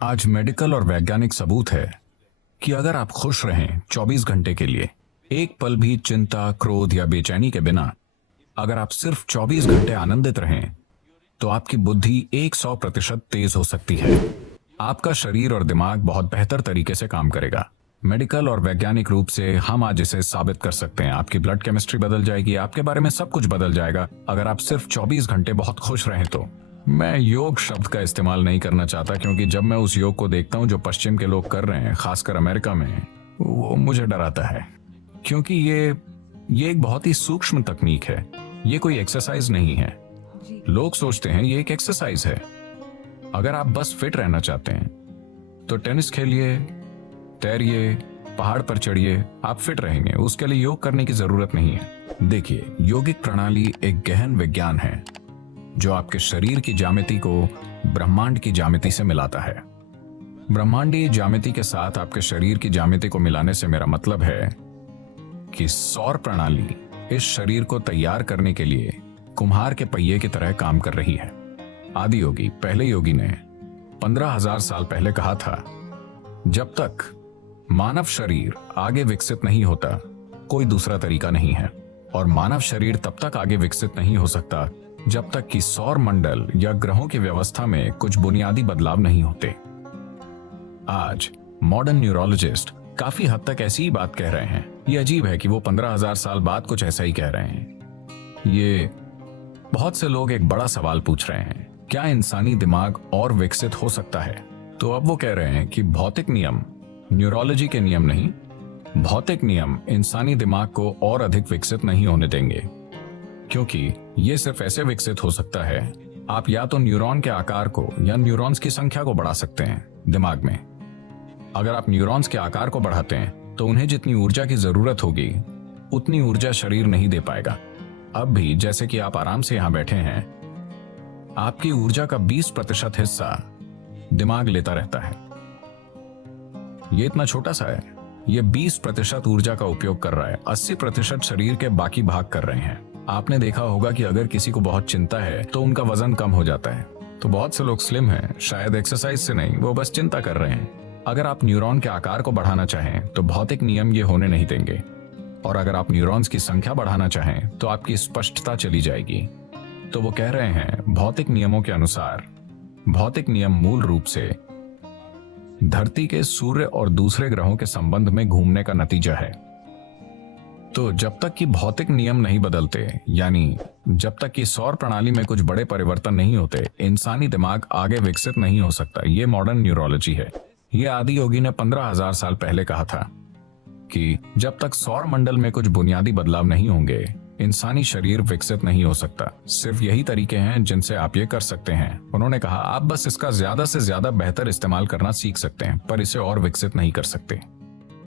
आज मेडिकल और वैज्ञानिक सबूत है कि अगर आप खुश रहें 24 घंटे के लिए, एक पल भी चिंता, क्रोध या बेचैनी के बिना, अगर आप सिर्फ 24 घंटे आनंदित रहें, तो आपकी बुद्धि 100% तेज हो सकती है। आपका शरीर और दिमाग बहुत बेहतर तरीके से काम करेगा। मेडिकल और वैज्ञानिक रूप से हम आज इसे साबित कर सकते हैं। आपकी ब्लड केमिस्ट्री बदल जाएगी, आपके बारे में सब कुछ बदल जाएगा अगर आप सिर्फ 24 घंटे बहुत खुश रहें तो। मैं योग शब्द का इस्तेमाल नहीं करना चाहता, क्योंकि जब मैं उस योग को देखता हूं जो पश्चिम के लोग कर रहे हैं, खासकर अमेरिका में, वो मुझे डराता है। क्योंकि ये एक बहुत ही सूक्ष्म तकनीक है। ये कोई एक्सरसाइज नहीं है। लोग सोचते हैं ये एक एक्सरसाइज है। अगर आप बस फिट रहना चाहते हैं तो टेनिस खेलिए, तैरिए, पहाड़ पर चढ़िए, आप फिट रहेंगे। उसके लिए योग करने की जरूरत नहीं है। देखिए, यौगिक प्रणाली एक गहन विज्ञान है जो आपके शरीर की ज्यामिति को ब्रह्मांड की ज्यामिति से मिलाता है। ब्रह्मांडीय ज्यामिति के साथ आपके शरीर की ज्यामिति को मिलाने से मेरा मतलब है कि सौर प्रणाली इस शरीर को तैयार करने के लिए कुम्हार के पहिए की तरह काम कर रही है। आदि योगी, पहले योगी ने 15,000 साल पहले कहा था, जब तक मानव शरीर आगे विकसित नहीं होता, कोई दूसरा तरीका नहीं है। और मानव शरीर तब तक आगे विकसित नहीं हो सकता जब तक कि सौर मंडल या ग्रहों की व्यवस्था में कुछ बुनियादी बदलाव नहीं होते। आज मॉडर्न न्यूरोलॉजिस्ट काफी हद तक ऐसी ही बात कह रहे हैं। ये अजीब है कि वो 15,000 साल बाद कुछ ऐसा ही कह रहे हैं। ये बहुत से लोग एक बड़ा सवाल पूछ रहे हैं, क्या इंसानी दिमाग और विकसित हो सकता है? तो अब वो कह रहे हैं कि भौतिक नियम, न्यूरोलॉजी के नियम नहीं, भौतिक नियम इंसानी दिमाग को और अधिक विकसित नहीं होने देंगे। क्योंकि ये सिर्फ ऐसे विकसित हो सकता है, आप या तो न्यूरॉन के आकार को या न्यूरॉन्स की संख्या को बढ़ा सकते हैं दिमाग में। अगर आप न्यूरॉन्स के आकार को बढ़ाते हैं तो उन्हें जितनी ऊर्जा की जरूरत होगी उतनी ऊर्जा शरीर नहीं दे पाएगा। अब भी जैसे कि आप आराम से यहां बैठे हैं, आपकी ऊर्जा का 20% हिस्सा दिमाग लेता रहता है। ये इतना छोटा सा है, ये 20% ऊर्जा का उपयोग कर रहा है, 80% शरीर के बाकी भाग कर रहे हैं। आपने देखा होगा कि अगर किसी को बहुत चिंता है तो उनका वजन कम हो जाता है। तो बहुत से लोग स्लिम हैं, शायद एक्सरसाइज से नहीं, वो बस चिंता कर रहे हैं। अगर आप न्यूरॉन के आकार को बढ़ाना चाहें तो भौतिक नियम ये होने नहीं देंगे। और अगर आप न्यूरॉन्स की संख्या बढ़ाना चाहें तो आपकी स्पष्टता चली जाएगी। तो वो कह रहे हैं, भौतिक नियमों के अनुसार भौतिक नियम मूल रूप से धरती के सूर्य और दूसरे ग्रहों के संबंध में घूमने का नतीजा है। तो जब तक कि भौतिक नियम नहीं बदलते, यानी जब तक कि सौर प्रणाली में कुछ बड़े परिवर्तन नहीं होते, इंसानी दिमाग आगे विकसित नहीं हो सकता। ये मॉडर्न न्यूरोलॉजी है। ये आदि योगी ने 15,000 साल पहले कहा था कि जब तक सौर मंडल में कुछ बुनियादी बदलाव नहीं होंगे, इंसानी शरीर विकसित नहीं हो सकता। सिर्फ यही तरीके हैं जिनसे आप ये कर सकते हैं। उन्होंने कहा, आप बस इसका ज्यादा से ज्यादा बेहतर इस्तेमाल करना सीख सकते हैं, पर इसे और विकसित नहीं कर सकते।